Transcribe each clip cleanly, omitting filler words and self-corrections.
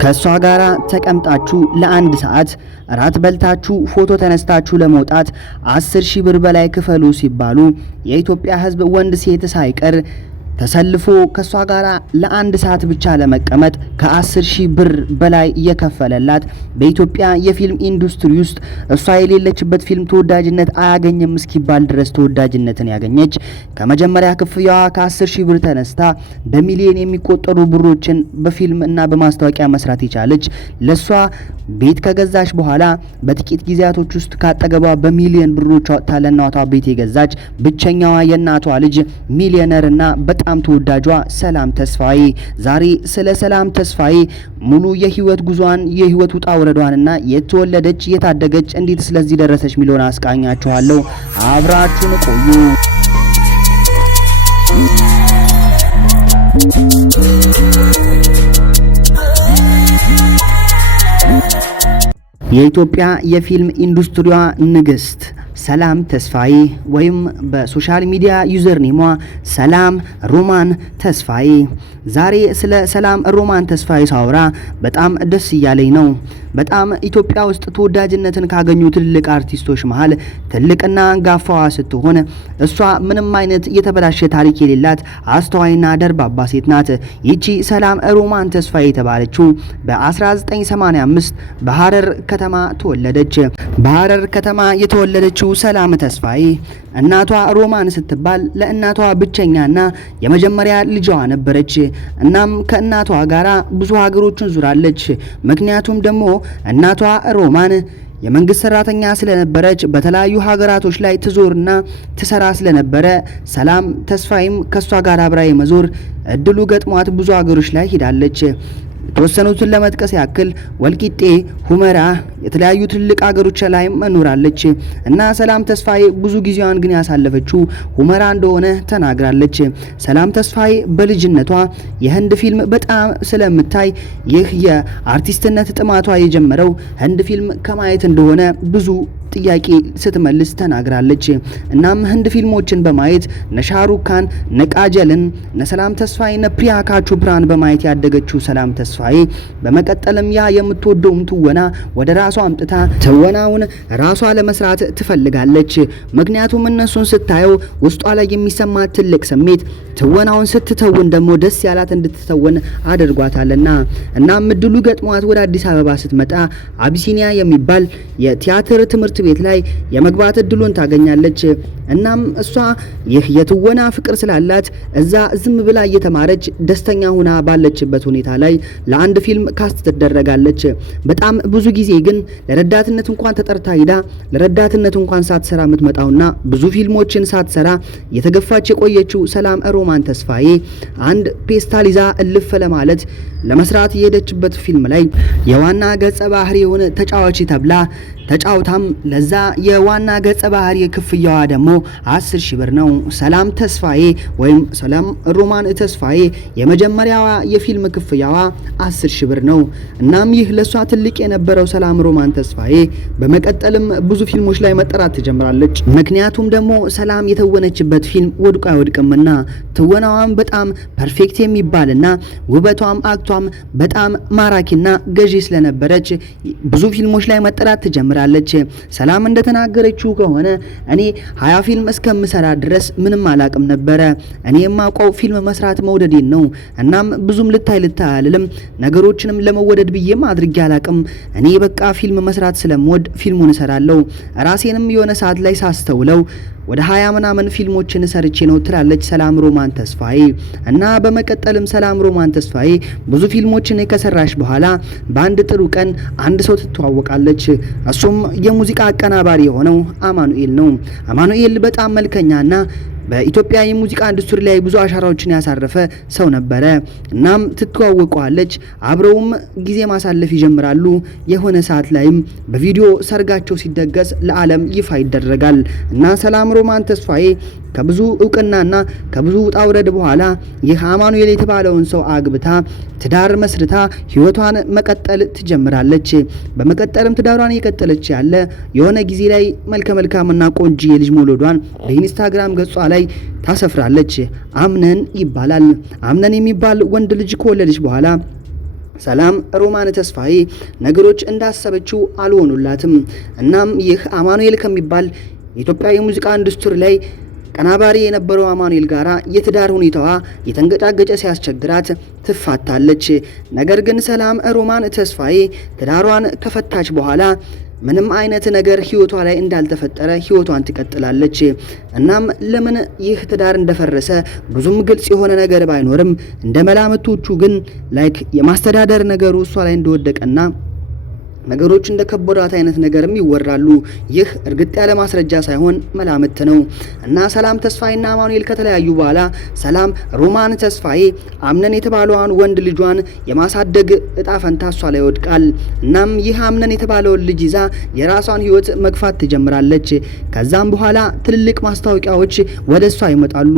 ከሷ ጋራ ተቀምጣችሁ ለአንድ ሰዓት ራት በልታችሁ ፎቶ ተነስታችሁ ለመውጣት 10,000 ብር በላይ ክፈሉ ሲባሉ የኢትዮጵያ ሕዝብ ወንድ ሴት ሳይቀር ተሰልፎ ከሷ ጋራ ለአንድ ሰዓት ብቻ ለመቀመጥ ከ10,000 ብር በላይ እየከፈለላት በኢትዮጵያ የፊልም ኢንዱስትሪ ውስጥ እሷ የሌለችበት ፊልም ተወዳጅነት አያገኝም እስኪባል ድረስ ተወዳጅነትን ያገኘች ከመጀመሪያ ክፍያዋ ከ10,000 ብር ተነስታ በሚሊዮን የሚቆጠሩ ብሮችን በፊልም እና በማስታወቂያ መስራት የቻለች ለሷ ቤት ከገዛች በኋላ በጥቂት ጊዜያቶች ውስጥ ካጠገቧ በሚሊዮን ብሮች አውጥታ ለእናቷ ቤት የገዛች ብቸኛዋ የእናቷ ልጅ ሚሊዮነርና በጣም ተወዳጇ ሰላም ተስፋዬ ዛሬ ስለ ሰላም ተስፋዬ ሙሉ የህይወት ጉዟን የህይወት ውጣ ወረዷንና የተወለደች የታደገች እንዴት ስለዚህ ደረሰች ሚሊዮን አስቃኛችኋለሁ። አብራችሁን ቆዩ። የኢትዮጵያ የፊልም ኢንዱስትሪዋ ንግስት ሰላም ተስፋዬ ወይም በሶሻል ሚዲያ ዩዘር ኔሟ ሰላም ሮማን ተስፋዬ። ዛሬ ስለ ሰላም ሮማን ተስፋዬ ሳወራ በጣም ደስ እያለኝ ነው። በጣም ኢትዮጵያ ውስጥ ተወዳጅነትን ካገኙ ትልቅ አርቲስቶች መሃል ትልቅና ጋፋዋ ስትሆን እሷ ምንም አይነት የተበላሸ ታሪክ የሌላት አስተዋይና ደርባባ ሴት ናት። ይቺ ሰላም ሮማን ተስፋዬ የተባለችው በ1985 በሐረር ከተማ ተወለደች። በሐረር ከተማ የተወለደችው ሰላም ተስፋዬ እናቷ ሮማን ስትባል ለእናቷ ብቸኛና የመጀመሪያ ልጅዋ ነበረች። እናም ከእናቷ ጋራ ብዙ ሀገሮችን ዙራለች። ምክንያቱም ደግሞ እናቷ ሮማን የመንግስት ሰራተኛ ስለነበረች በተለያዩ ሀገራቶች ላይ ትዞርና ትሰራ ስለነበረ ሰላም ተስፋዬም ከሷ ጋር አብራ የመዞር እድሉ ገጥሟት ብዙ ሀገሮች ላይ ሄዳለች። የተወሰኑትን ለመጥቀስ ያክል ወልቂጤ፣ ሁመራ፣ የተለያዩ ትልቅ ሀገሮች ላይ መኖራለች እና ሰላም ተስፋዬ ብዙ ጊዜዋን ግን ያሳለፈችው ሁመራ እንደሆነ ተናግራለች። ሰላም ተስፋዬ በልጅነቷ የህንድ ፊልም በጣም ስለምታይ ይህ የአርቲስትነት ጥማቷ የጀመረው ህንድ ፊልም ከማየት እንደሆነ ብዙ ጥያቄ ስትመልስ ተናግራለች። እናም ህንድ ፊልሞችን በማየት ነሻሩክ ካን፣ ነቃጀልን፣ ነሰላም ተስፋዬ፣ ነፕሪያካ ቾፕራን በማየት ያደገችው ሰላም ተስፋዬ በመቀጠልም ያ የምትወደውም ትወና ወደ ራሷ አምጥታ ትወናውን ራሷ ለመስራት ትፈልጋለች። ምክንያቱም እነሱን ስታየው ውስጧ ላይ የሚሰማት ትልቅ ስሜት ትወናውን ስትተውን ደግሞ ደስ ያላት እንድትተውን አድርጓታልና እናም እድሉ ገጥሟት ወደ አዲስ አበባ ስትመጣ አቢሲኒያ የሚባል የቲያትር ትምህርት ቤት ላይ የመግባት እድሉን ታገኛለች። እናም እሷ ይህ የትወና ፍቅር ስላላት እዛ ዝም ብላ እየተማረች ደስተኛ ሆና ባለችበት ሁኔታ ላይ ለአንድ ፊልም ካስት ትደረጋለች። በጣም ብዙ ጊዜ ግን ለረዳትነት እንኳን ተጠርታ ሄዳ ለረዳትነት እንኳን ሳትሰራ የምትመጣውና ብዙ ፊልሞችን ሳትሰራ የተገፋች የቆየችው ሰላም ሮማን ተስፋዬ አንድ ፔስታል ይዛ እልፍ ለማለት ለመስራት የሄደችበት ፊልም ላይ የዋና ገጸ ባህሪውን ተጫዋች ተብላ ተጫውታም ለዛ የዋና ገጸ ባህሪ ክፍያዋ ደግሞ 10,000 ብር ነው። ሰላም ተስፋዬ ወይም ሰላም ሮማን ተስፋዬ የመጀመሪያዋ የፊልም ክፍያዋ 10,000 ብር ነው። እናም ይህ ለሷ ትልቅ የነበረው ሰላም ሮማን ተስፋዬ በመቀጠልም ብዙ ፊልሞች ላይ መጠራት ትጀምራለች። ምክንያቱም ደግሞ ሰላም የተወነችበት ፊልም ወድቆ አይወድቅምና ትወናዋም በጣም ፐርፌክት የሚባልና ውበቷም አክቷም በጣም ማራኪና ገዢ ስለነበረች ብዙ ፊልሞች ላይ መጠራት ትጀምራለች። ሰላም እንደተናገረችው ከሆነ እኔ 20 ፊልም እስከምሰራ ድረስ ምንም አላቅም ነበረ። እኔ የማውቀው ፊልም መስራት መውደዴን ነው። እናም ብዙም ልታይ አልልም፣ ነገሮችንም ለመወደድ ብዬም አድርጌ አላቅም። እኔ በቃ ፊልም መስራት ስለምወድ ፊልሙን እሰራለሁ። ራሴንም የሆነ ሰዓት ላይ ሳስተውለው ወደ 20 ምናምን ፊልሞችን ሰርቼ ነው ትላለች ሰላም ሮማን ተስፋዬ። እና በመቀጠልም ሰላም ሮማን ተስፋዬ ብዙ ፊልሞችን ከሰራሽ በኋላ በአንድ ጥሩ ቀን አንድ ሰው ትተዋወቃለች። እሱም የሙዚቃ አቀናባሪ የሆነው አማኑኤል ነው። አማኑኤል በጣም መልከኛና በኢትዮጵያ የሙዚቃ ኢንዱስትሪ ላይ ብዙ አሻራዎችን ያሳረፈ ሰው ነበረ። እናም ትተዋወቀዋለች። አብረውም ጊዜ ማሳለፍ ይጀምራሉ። የሆነ ሰዓት ላይም በቪዲዮ ሰርጋቸው ሲደገስ ለዓለም ይፋ ይደረጋል እና ሰላም ሮማን ተስፋዬ ከብዙ እውቅናና ከብዙ ውጣ ውረድ በኋላ ይህ አማኑኤል የተባለውን ሰው አግብታ ትዳር መስርታ ህይወቷን መቀጠል ትጀምራለች። በመቀጠልም ትዳሯን እየቀጠለች ያለ የሆነ ጊዜ ላይ መልከ መልካምና ቆንጆ የልጅ መውለዷን በኢንስታግራም ገጿ ላይ ታሰፍራለች። አምነን ይባላል። አምነን የሚባል ወንድ ልጅ ከወለደች በኋላ ሰላም ሮማን ተስፋዬ ነገሮች እንዳሰበችው አልሆኑላትም። እናም ይህ አማኑኤል ከሚባል የኢትዮጵያ የሙዚቃ ኢንዱስትሪ ላይ ቀናባሪ የነበረው አማኑኤል ጋራ የትዳር ሁኔታዋ የተንገጫገጨ ሲያስቸግራት ትፋታለች። ነገር ግን ሰላም ሮማን ተስፋዬ ትዳሯን ከፈታች በኋላ ምንም አይነት ነገር ህይወቷ ላይ እንዳልተፈጠረ ህይወቷን ትቀጥላለች። እናም ለምን ይህ ትዳር እንደፈረሰ ብዙም ግልጽ የሆነ ነገር ባይኖርም እንደ መላምቶቹ ግን የማስተዳደር ነገሩ እሷ ላይ እንደወደቀና ነገሮች እንደከበዷት አይነት ነገርም ይወራሉ። ይህ እርግጥ ያለ ማስረጃ ሳይሆን መላምት ነው። እና ሰላም ተስፋዬና አማኑኤል ከተለያዩ በኋላ ሰላም ሮማን ተስፋዬ አምነን የተባለውን ወንድ ልጇን የማሳደግ እጣ ፈንታ እሷ ላይ ይወድቃል። እናም ይህ አምነን የተባለውን ልጅ ይዛ የራሷን ህይወት መግፋት ትጀምራለች። ከዛም በኋላ ትልልቅ ማስታወቂያዎች ወደ እሷ ይመጣሉ።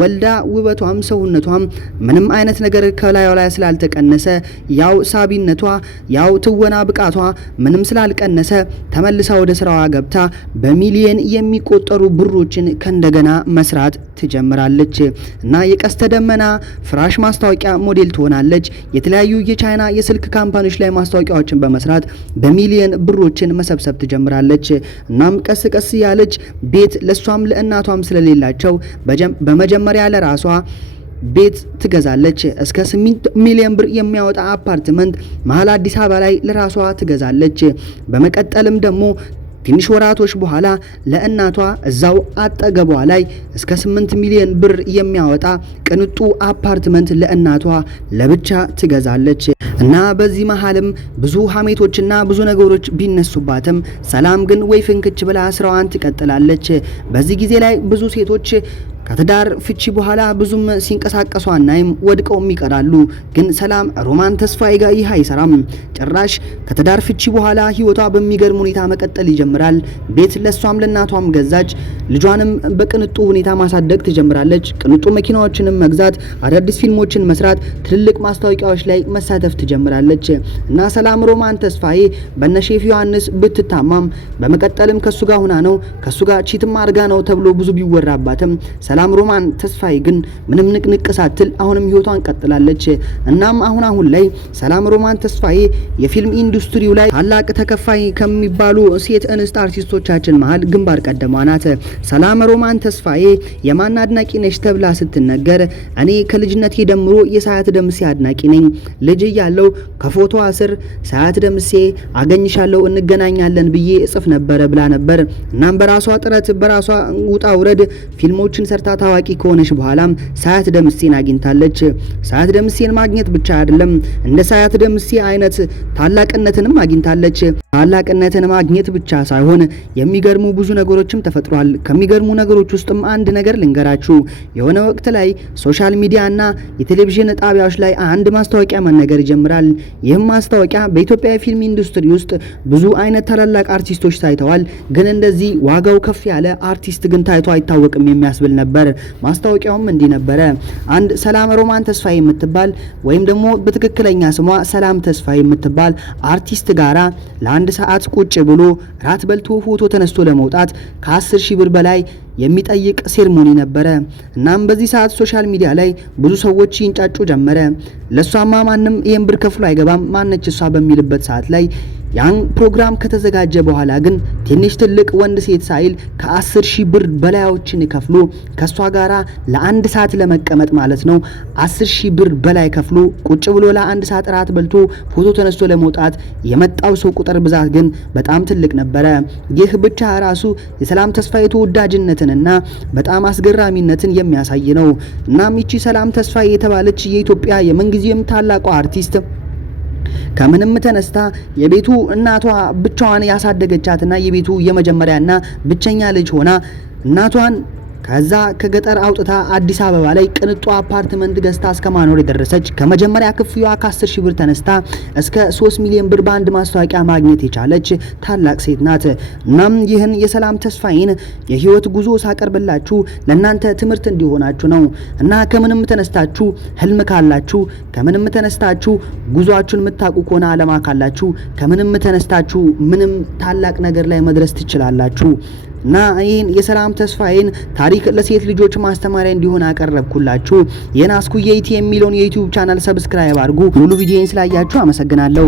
ወልዳ ውበቷም ሰውነቷም ምንም አይነት ነገር ከላዩ ላይ ስላልተቀነሰ ያው ሳቢነቷ ያው ትወና ብቃቷ ምንም ስላልቀነሰ ተመልሳ ወደ ስራዋ ገብታ በሚሊየን የሚቆጠሩ ብሮችን ከእንደገና መስራት ትጀምራለች እና የቀስተ ደመና ፍራሽ ማስታወቂያ ሞዴል ትሆናለች። የተለያዩ የቻይና የስልክ ካምፓኒዎች ላይ ማስታወቂያዎችን በመስራት በሚሊየን ብሮችን መሰብሰብ ትጀምራለች። እናም ቀስ ቀስ ያለች ቤት ለሷም ለእናቷም ስለሌላቸው በመጀመሪያ ለራሷ ቤት ትገዛለች። እስከ 8 ሚሊዮን ብር የሚያወጣ አፓርትመንት መሀል አዲስ አበባ ላይ ለራሷ ትገዛለች። በመቀጠልም ደግሞ ትንሽ ወራቶች በኋላ ለእናቷ እዛው አጠገቧ ላይ እስከ 8 ሚሊዮን ብር የሚያወጣ ቅንጡ አፓርትመንት ለእናቷ ለብቻ ትገዛለች። እና በዚህ መሃልም ብዙ ሀሜቶችና ብዙ ነገሮች ቢነሱባትም ሰላም ግን ወይ ፍንክች ብላ ስራዋን ትቀጥላለች። በዚህ ጊዜ ላይ ብዙ ሴቶች ከትዳር ፍቺ በኋላ ብዙም ሲንቀሳቀሱ አናይም፣ ወድቀውም ይቀራሉ። ግን ሰላም ሮማን ተስፋዬ ጋር ይህ አይሰራም። ጭራሽ ከትዳር ፍቺ በኋላ ህይወቷ በሚገርም ሁኔታ መቀጠል ይጀምራል። ቤት ለሷም ለናቷም ገዛች። ልጇንም በቅንጡ ሁኔታ ማሳደግ ትጀምራለች። ቅንጡ መኪናዎችንም መግዛት፣ አዳዲስ ፊልሞችን መስራት፣ ትልልቅ ማስታወቂያዎች ላይ መሳተፍ ትጀምራለች። እና ሰላም ሮማን ተስፋዬ በነሼፍ ዮሐንስ ብትታማም በመቀጠልም ከሱ ጋር ሆና ነው ከሱ ጋር ቺትም አድርጋ ነው ተብሎ ብዙ ቢወራባትም ሰላም ሮማን ተስፋዬ ግን ምንም ንቅንቅ ሳትል አሁንም ህይወቷን ቀጥላለች። እናም አሁን ላይ ሰላም ሮማን ተስፋዬ የፊልም ኢንዱስትሪው ላይ ታላቅ ተከፋይ ከሚባሉ ሴት እንስት አርቲስቶቻችን መሃል ግንባር ቀደሟ ናት። ሰላም ሮማን ተስፋዬ የማን አድናቂ ነሽ ተብላ ስትነገር እኔ ከልጅነቴ ጀምሮ የሳያት ደምሴ አድናቂ ነኝ። ልጅ እያለሁ ከፎቶዋ ስር ሳያት ደምሴ አገኝሻለሁ እንገናኛለን ብዬ እጽፍ ነበረ ብላ ነበር። እናም በራሷ ጥረት በራሷ ውጣ ውረድ ፊልሞችን ሰርታ ታዋቂ ከሆነች በኋላም ሳያት ደምሴን አግኝታለች። ሳያት ደምሴን ማግኘት ብቻ አይደለም እንደ ሳያት ደምሴ አይነት ታላቅነትንም አግኝታለች። ታላቅነትን ማግኘት ብቻ ሳይሆን የሚገርሙ ብዙ ነገሮችም ተፈጥሯል። ከሚገርሙ ነገሮች ውስጥም አንድ ነገር ልንገራችሁ። የሆነ ወቅት ላይ ሶሻል ሚዲያና የቴሌቪዥን ጣቢያዎች ላይ አንድ ማስታወቂያ መነገር ይጀምራል። ይህም ማስታወቂያ በኢትዮጵያ የፊልም ኢንዱስትሪ ውስጥ ብዙ አይነት ታላላቅ አርቲስቶች ታይተዋል። ግን እንደዚህ ዋጋው ከፍ ያለ አርቲስት ግን ታይቶ አይታወቅም የሚያስብል ነበር። ማስታወቂያውም እንዲህ ነበረ። አንድ ሰላም ሮማን ተስፋዬ የምትባል ወይም ደግሞ በትክክለኛ ስሟ ሰላም ተስፋዬ የምትባል አርቲስት ጋራ ለአንድ ሰዓት ቁጭ ብሎ ራት በልቶ ፎቶ ተነስቶ ለመውጣት ከ10,000 ብር በላይ የሚጠይቅ ሴርሞኒ ነበረ። እናም በዚህ ሰዓት ሶሻል ሚዲያ ላይ ብዙ ሰዎች ይንጫጩ ጀመረ። ለሷማ ማንም ይሄን ብር ከፍሎ አይገባም ማነች እሷ በሚልበት ሰዓት ላይ ያን ፕሮግራም ከተዘጋጀ በኋላ ግን ትንሽ ትልቅ ወንድ ሴት ሳይል ከ10,000 ብር በላዮችን ከፍሎ ከሷ ጋራ ለአንድ ሰዓት ለመቀመጥ ማለት ነው 10,000 ብር በላይ ከፍሎ ቁጭ ብሎ ለአንድ ሰዓት ራት በልቶ ፎቶ ተነስቶ ለመውጣት የመጣው ሰው ቁጥር ብዛት ግን በጣም ትልቅ ነበረ። ይህ ብቻ ራሱ የሰላም ተስፋዬ ተወዳጅነትንና በጣም አስገራሚነትን የሚያሳይ ነው። እናም ይቺ ሰላም ተስፋዬ የተባለች የኢትዮጵያ የምንጊዜም ታላቋ አርቲስት ከምንም ተነስታ የቤቱ እናቷ ብቻዋን ያሳደገቻትና የቤቱ የመጀመሪያና ብቸኛ ልጅ ሆና እናቷን ከዛ ከገጠር አውጥታ አዲስ አበባ ላይ ቅንጡ አፓርትመንት ገዝታ እስከ ማኖር የደረሰች ከመጀመሪያ ክፍያዋ ከ10,000 ብር ተነስታ እስከ 3 ሚሊዮን ብር በአንድ ማስታወቂያ ማግኘት የቻለች ታላቅ ሴት ናት። እናም ይህን የሰላም ተስፋዬን የህይወት ጉዞ ሳቀርብላችሁ ለእናንተ ትምህርት እንዲሆናችሁ ነው። እና ከምንም ተነስታችሁ ህልም ካላችሁ፣ ከምንም ተነስታችሁ ጉዟችሁን የምታውቁ ከሆነ አላማ ካላችሁ፣ ከምንም ተነስታችሁ ምንም ታላቅ ነገር ላይ መድረስ ትችላላችሁ። እና ይህን የሰላም ተስፋዬን ታሪክ ለሴት ልጆች ማስተማሪያ እንዲሆን አቀረብኩላችሁ። የናስኩ የኢቲ የሚለውን የዩቲዩብ ቻናል ሰብስክራይብ አድርጉ። ሙሉ ቪዲዮን ስላያችሁ አመሰግናለሁ።